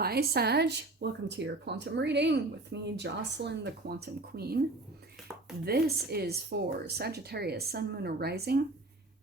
Hi Sag, welcome to your quantum reading with me, Jocelyn, the Quantum Queen. This is for Sagittarius, Sun, Moon, or Rising,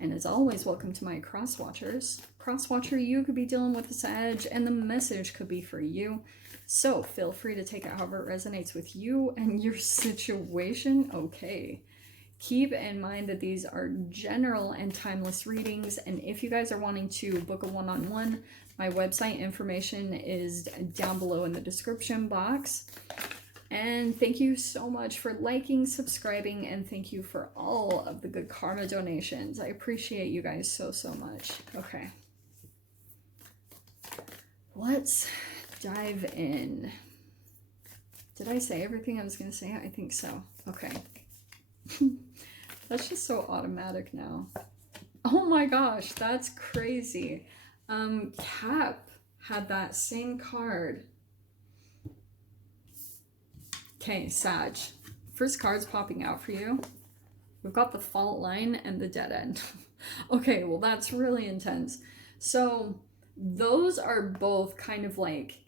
and as always, welcome to my cross watchers. Cross watcher, you could be dealing with the Sag, and the message could be for you. So feel free to take it however it resonates with you and your situation. Okay. Keep in mind that these are general and timeless readings, and if you guys are wanting to book a one-on-one, my website information is down below in the description box. And thank you so much for liking, subscribing, and thank you for all of the good karma donations. I appreciate you guys so much. Okay. Let's dive in. Did I say everything I was going to say? I think so. Okay. That's just so automatic now. Oh my gosh, that's crazy. Cap had that same card. Okay, Sag. First card's popping out for you. We've got the fault line and the dead end. Okay, well that's really intense. So those are both kind of like,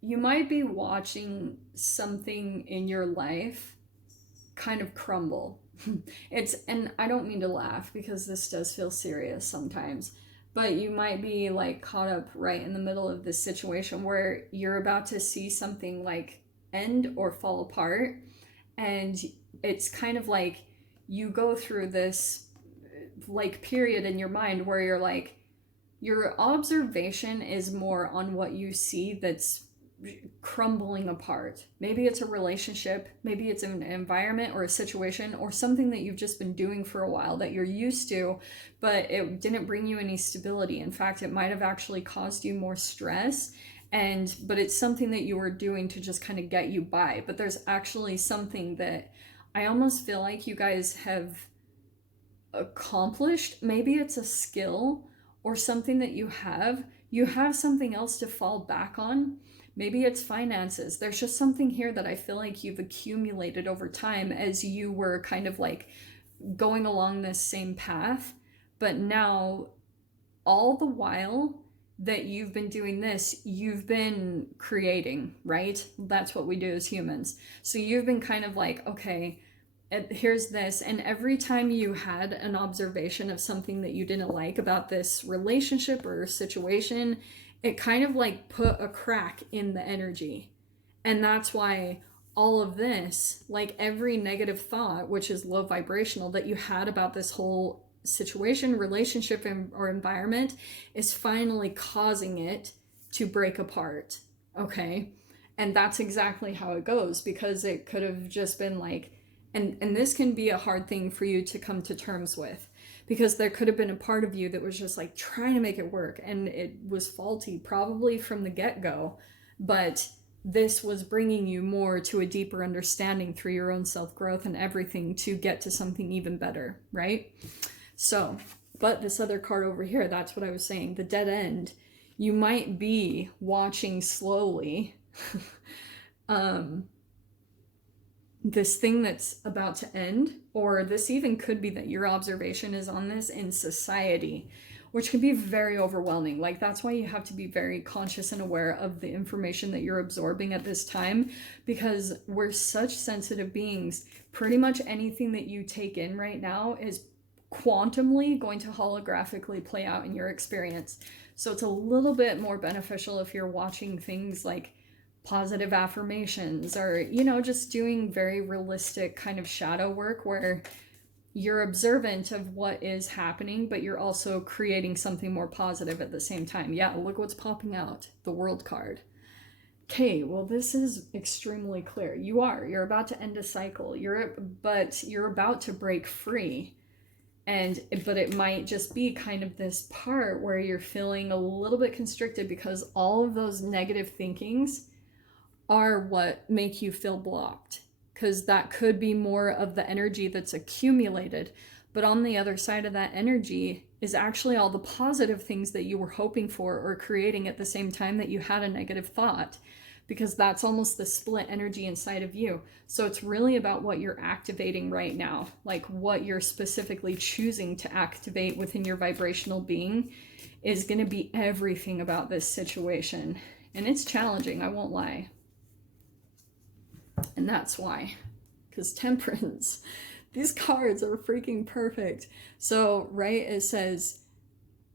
you might be watching something in your life kind of crumble. And I don't mean to laugh because this does feel serious sometimes, but you might be like caught up right in the middle of this situation where you're about to see something like end or fall apart, and it's kind of like you go through this like period in your mind where you're like, your observation is more on what you see that's crumbling apart. Maybe it's a relationship, maybe it's an environment or a situation or something that you've just been doing for a while that you're used to, but it didn't bring you any stability. In fact, it might have actually caused you more stress, but it's something that you were doing to just kind of get you by. But there's actually something that I almost feel like you guys have accomplished. Maybe it's a skill or something that you have something else to fall back on. Maybe it's finances. There's just something here that I feel like you've accumulated over time as you were kind of like going along this same path. But now, all the while that you've been doing this, you've been creating, right? That's what we do as humans. So you've been kind of like, okay, here's this. And every time you had an observation of something that you didn't like about this relationship or situation, it kind of like put a crack in the energy. And that's why all of this, like every negative thought, which is low vibrational, that you had about this whole situation, relationship, or environment, is finally causing it to break apart. Okay. And that's exactly how it goes, because it could have just been like, and this can be a hard thing for you to come to terms with, because there could have been a part of you that was just like trying to make it work, and it was faulty probably from the get-go, but this was bringing you more to a deeper understanding through your own self-growth and everything to get to something even better, right? So, but this other card over here, that's what I was saying, the dead end. You might be watching slowly this thing that's about to end, or this even could be that your observation is on this in society, which can be very overwhelming. Like, that's why you have to be very conscious and aware of the information that you're absorbing at this time, because we're such sensitive beings. Pretty much anything that you take in right now is quantumly going to holographically play out in your experience. So it's a little bit more beneficial if you're watching things like positive affirmations, or, you know, just doing very realistic kind of shadow work where you're observant of what is happening, but you're also creating something more positive at the same time. Yeah, look what's popping out, the World card. Okay, well, this is extremely clear. You're about to end a cycle, but you're about to break free. But it might just be kind of this part where you're feeling a little bit constricted because all of those negative thinkings are what make you feel blocked, because that could be more of the energy that's accumulated. But on the other side of that energy is actually all the positive things that you were hoping for or creating at the same time that you had a negative thought, because that's almost the split energy inside of you. So it's really about what you're activating right now, like what you're specifically choosing to activate within your vibrational being is going to be everything about this situation. And it's challenging, I won't lie. And that's why. Because Temperance, these cards are freaking perfect. So, right, it says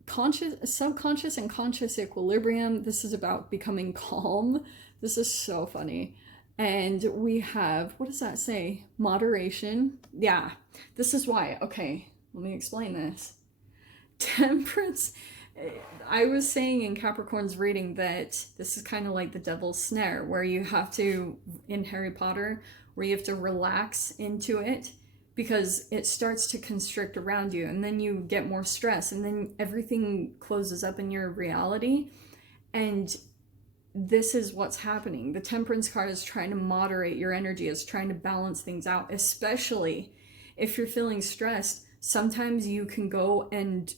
subconscious and conscious equilibrium. This is about becoming calm. This is so funny. And we have, what does that say? Moderation. Yeah, this is why. Okay, let me explain this. Temperance, I was saying in Capricorn's reading that this is kind of like the devil's snare, where you have to, in Harry Potter, where you have to relax into it because it starts to constrict around you, and then you get more stress, and then everything closes up in your reality. And this is what's happening. The Temperance card is trying to moderate your energy, is trying to balance things out, especially if you're feeling stressed. Sometimes you can go and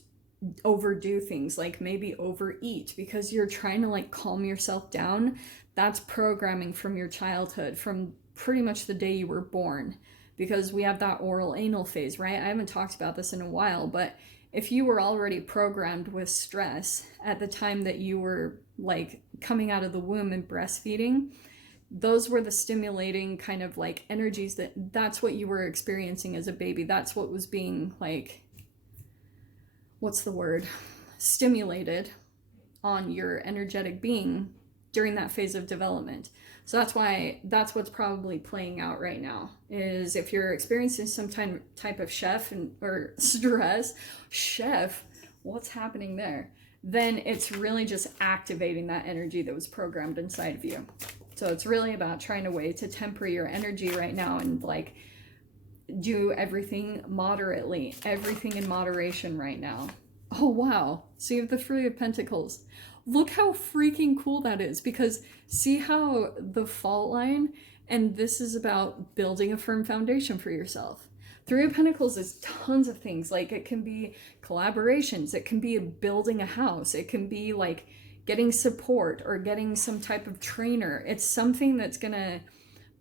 overdo things, like maybe overeat, because you're trying to like calm yourself down. That's programming from your childhood, from pretty much the day you were born, because we have that oral anal phase, right? I haven't talked about this in a while, but if you were already programmed with stress at the time that you were like coming out of the womb and breastfeeding, those were the stimulating kind of like energies that's what you were experiencing as a baby. That's what was being like, what's the word? Stimulated on your energetic being during that phase of development. So that's what's probably playing out right now, is if you're experiencing some type of or stress, what's happening there? Then it's really just activating that energy that was programmed inside of you. So it's really about trying a way to temper your energy right now and like do everything moderately, everything in moderation right now. Oh, wow. So you have the Three of Pentacles. Look how freaking cool that is, because see how the fault line, and this is about building a firm foundation for yourself. Three of Pentacles is tons of things. Like it can be collaborations, it can be building a house, it can be like getting support or getting some type of trainer. It's something that's gonna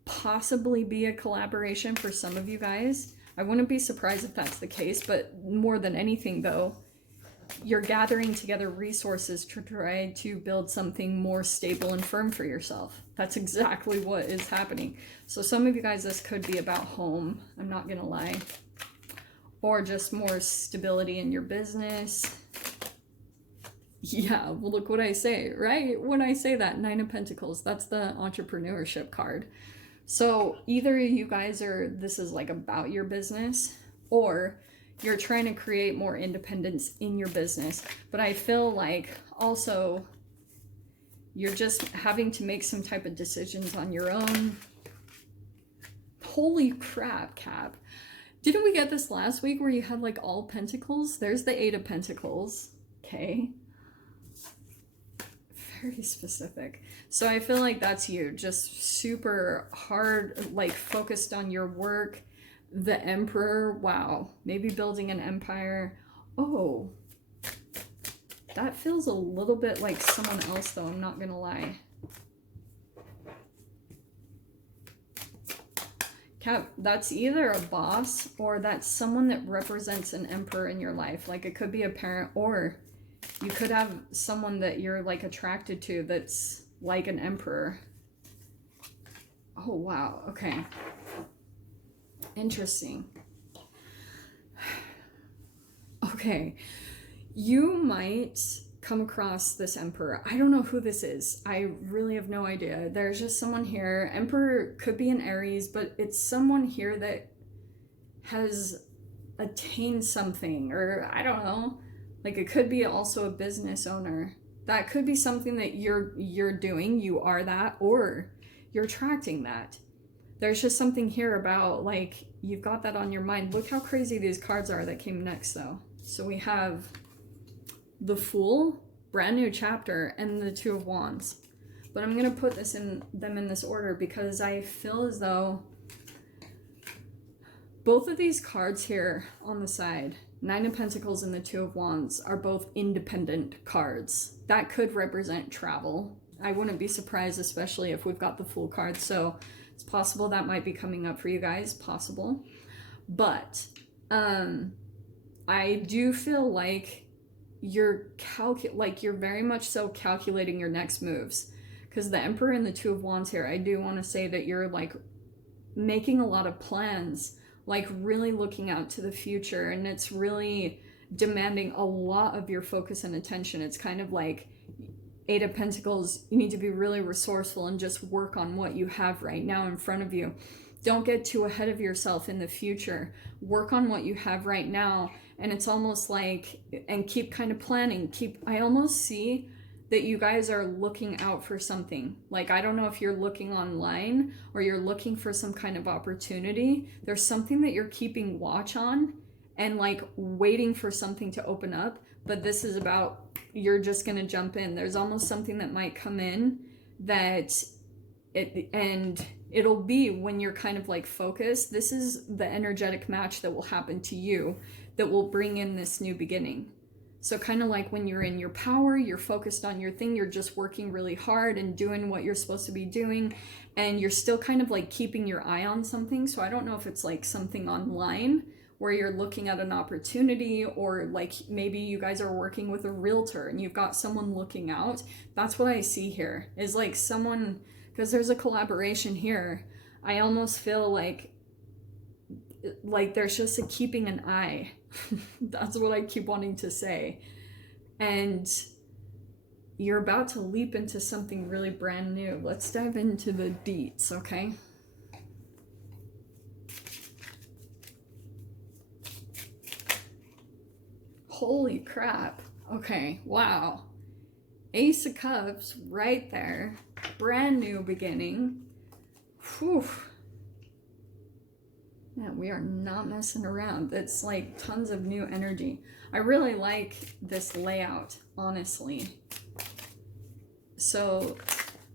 possibly be a collaboration for some of you guys. I wouldn't be surprised if that's the case, but more than anything though, you're gathering together resources to try to build something more stable and firm for yourself. That's exactly what is happening. So some of you guys, this could be about home, I'm not gonna lie, or just more stability in your business. Yeah, well, look what I say, right? When I say that, Nine of Pentacles, that's the entrepreneurship card. So either you guys this is like about your business, or you're trying to create more independence in your business. But I feel like also you're just having to make some type of decisions on your own. Holy crap, Cap. Didn't we get this last week where you had like all pentacles? There's the Eight of Pentacles. Okay. Very specific. So I feel like that's you, just super hard, like focused on your work. The Emperor, wow, maybe building an empire. Oh, that feels a little bit like someone else though, I'm not gonna lie. Cap, that's either a boss or that's someone that represents an emperor in your life. Like it could be a parent, or you could have someone that you're like attracted to that's like an emperor. Oh, wow. Okay. Interesting. Okay. You might come across this emperor. I don't know who this is. I really have no idea. There's just someone here. Emperor could be an Aries, but it's someone here that has attained something, or I don't know. Like it could be also a business owner. That could be something that you're doing. You are that, or you're attracting that. There's just something here about like you've got that on your mind. Look how crazy these cards are that came next though. So we have the Fool, brand new chapter, and the Two of Wands. But I'm gonna put them in this order because I feel as though both of these cards here on the side, Nine of Pentacles and the Two of Wands, are both independent cards. That could represent travel. I wouldn't be surprised, especially if we've got the Fool card. So it's possible that might be coming up for you guys, possible. But I do feel like you're very much so calculating your next moves. because the Emperor and the Two of Wands here, I do want to say that you're like making a lot of plans, like really looking out to the future, and it's really demanding a lot of your focus and attention. It's kind of like Eight of Pentacles, you need to be really resourceful and just work on what you have right now in front of you. Don't get too ahead of yourself in the future. Work on what you have right now. And it's almost like, and keep kind of planning. I almost see that you guys are looking out for something. Like, I don't know if you're looking online or you're looking for some kind of opportunity. There's something that you're keeping watch on and like waiting for something to open up. But this is about, you're just going to jump in. There's almost something that might come in that it'll be when you're kind of like focused. This is the energetic match that will happen to you that will bring in this new beginning. So kind of like when you're in your power, you're focused on your thing, you're just working really hard and doing what you're supposed to be doing, and you're still kind of like keeping your eye on something. So I don't know if it's like something online where you're looking at an opportunity, or like maybe you guys are working with a realtor and you've got someone looking out. That's what I see here, is like someone, because there's a collaboration here. I almost feel like there's just a keeping an eye. That's what I keep wanting to say. And you're about to leap into something really brand new. Let's dive into the deets, okay? Holy crap. Okay, wow. Ace of Cups right there. Brand new beginning. Whew. Man, we are not messing around. It's like tons of new energy. I really like this layout, honestly. So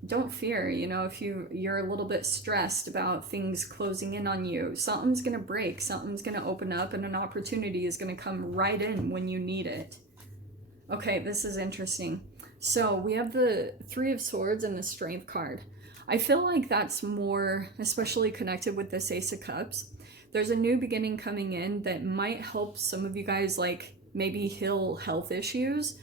don't fear, you know, if you're a little bit stressed about things closing in on you. Something's going to break, something's going to open up, and an opportunity is going to come right in when you need it. Okay, this is interesting. So we have the Three of Swords and the Strength card. I feel like that's more, especially connected with this Ace of Cups. There's a new beginning coming in that might help some of you guys, like maybe heal health issues,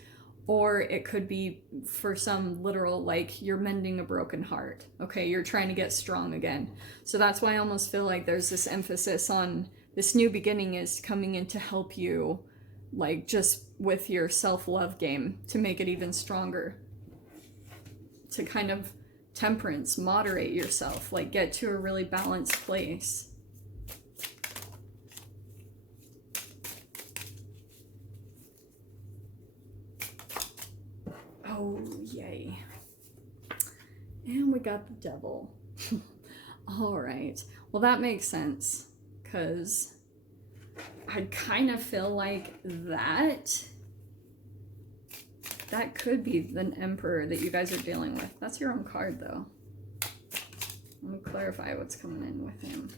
or it could be for some literal, like you're mending a broken heart. Okay, you're trying to get strong again. So that's why I almost feel like there's this emphasis on this new beginning is coming in to help you, like just with your self-love game, to make it even stronger, to kind of temperance, moderate yourself, like get to a really balanced place. Oh, yay. And we got the Devil. All right. Well, that makes sense, because I kind of feel like that could be the Emperor that you guys are dealing with. That's your own card, though. Let me clarify what's coming in with him.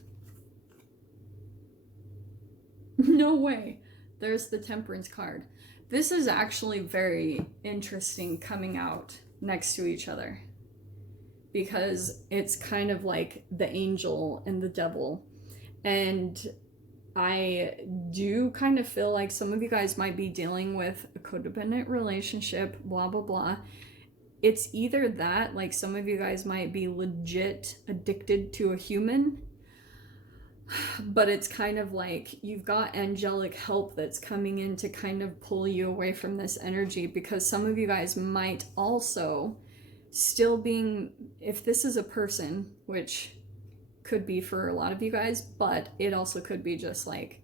No way. There's the Temperance card. This is actually very interesting coming out next to each other, because it's kind of like the angel and the devil. And I do kind of feel like some of you guys might be dealing with a codependent relationship, blah, blah, blah. It's either that, like some of you guys might be legit addicted to a human, but it's kind of like you've got angelic help that's coming in to kind of pull you away from this energy, because some of you guys might also still being, if this is a person, which could be for a lot of you guys, but it also could be just like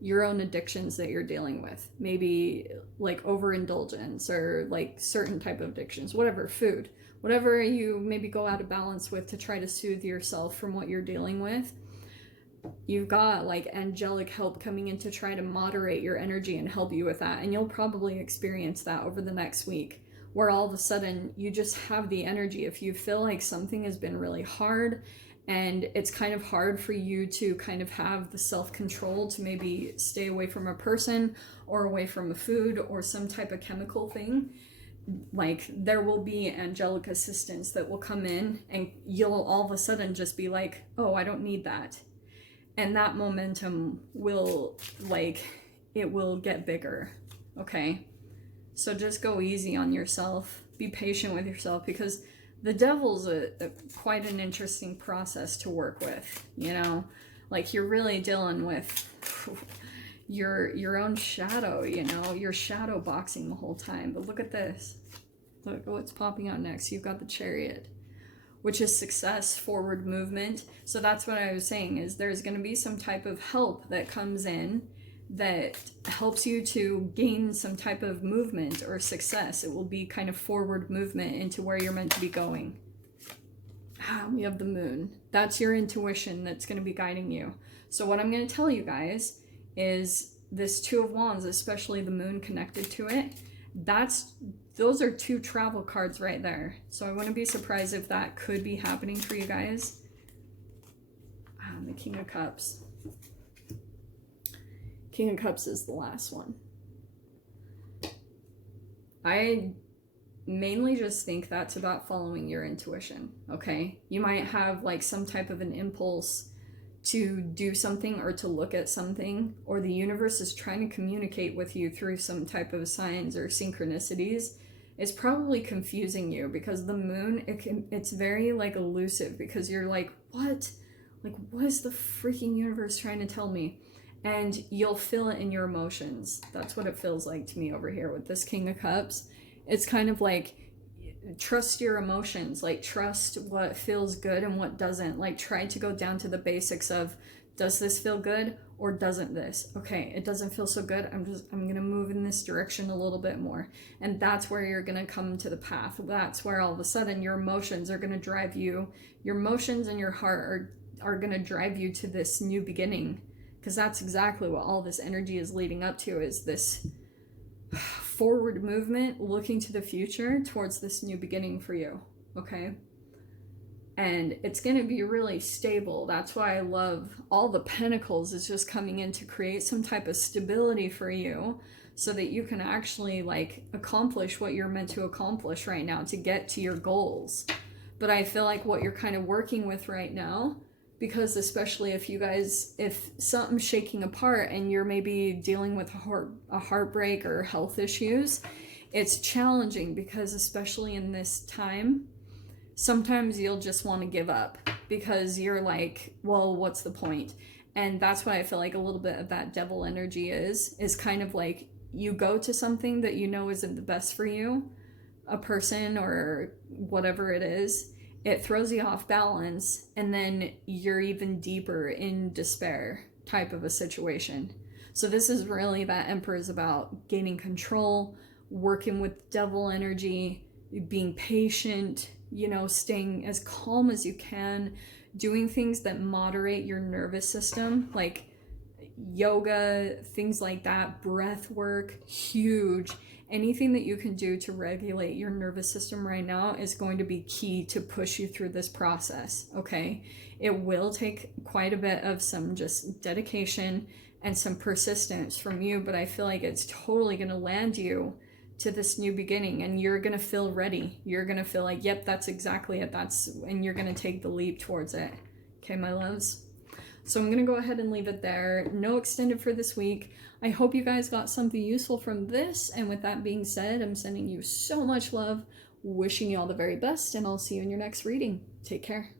your own addictions that you're dealing with, maybe like overindulgence or like certain type of addictions, whatever, food, whatever you maybe go out of balance with to try to soothe yourself from what you're dealing with. You've got like angelic help coming in to try to moderate your energy and help you with that. And you'll probably experience that over the next week, where all of a sudden you just have the energy. If you feel like something has been really hard and it's kind of hard for you to kind of have the self-control to maybe stay away from a person or away from a food or some type of chemical thing, like there will be angelic assistance that will come in, and you'll all of a sudden just be like, oh, I don't need that. And that momentum will, like, it will get bigger, okay? So just go easy on yourself. Be patient with yourself, because The devil's quite an interesting process to work with, you know? Like, you're really dealing with your own shadow, you know? You're shadow boxing the whole time. But look at this. Look what's popping out next. You've got the Chariot, which is success, forward movement. So that's what I was saying, is there's going to be some type of help that comes in that helps you to gain some type of movement or success. It will be kind of forward movement into where you're meant to be going. We have the Moon. That's your intuition that's going to be guiding you. So what I'm going to tell you guys is this Two of Wands, especially the Moon connected to it, those are 2 travel cards right there. So I wouldn't be surprised if that could be happening for you guys. The King of Cups. King of Cups is the last one. I mainly just think that's about following your intuition, okay? You might have like some type of an impulse to do something or to look at something, or the universe is trying to communicate with you through some type of signs or synchronicities. It's probably confusing you because the Moon, it's very like elusive, because you're like, what? Like, what is the freaking universe trying to tell me? And you'll feel it in your emotions. That's what it feels like to me over here with this King of Cups. It's kind of like, trust your emotions, like trust what feels good and what doesn't. Like, try to go down to the basics of, does this feel good or doesn't this? Okay, it doesn't feel so good. I'm gonna move in this direction a little bit more. And that's where you're gonna come to the path. That's where all of a sudden your emotions are gonna drive you. Your emotions and your heart are gonna drive you to this new beginning. Because that's exactly what all this energy is leading up to, is this forward movement, looking to the future towards this new beginning for you, okay? And it's going to be really stable. That's why I love all the Pentacles is just coming in to create some type of stability for you, so that you can actually like accomplish what you're meant to accomplish right now to get to your goals. But I feel like what you're kind of working with right now, because especially if something's shaking apart and you're maybe dealing with a heartbreak or health issues, it's challenging, because especially in this time, sometimes you'll just want to give up because you're like, well, what's the point? And that's what I feel like a little bit of that devil energy is kind of like, you go to something that you know isn't the best for you, a person or whatever it is, it throws you off balance, and then you're even deeper in despair type of a situation. So this is really, that Emperor is about gaining control, working with devil energy, being patient, you know, staying as calm as you can, doing things that moderate your nervous system, like yoga, things like that, breath work, huge. Anything that you can do to regulate your nervous system right now is going to be key to push you through this process, okay? It will take quite a bit of some just dedication and some persistence from you, but I feel like it's totally going to land you to this new beginning, and you're going to feel ready. You're going to feel like, yep, that's exactly it. And you're going to take the leap towards it. Okay, my loves? So I'm going to go ahead and leave it there. No extended for this week. I hope you guys got something useful from this. And with that being said, I'm sending you so much love, wishing you all the very best, and I'll see you in your next reading. Take care.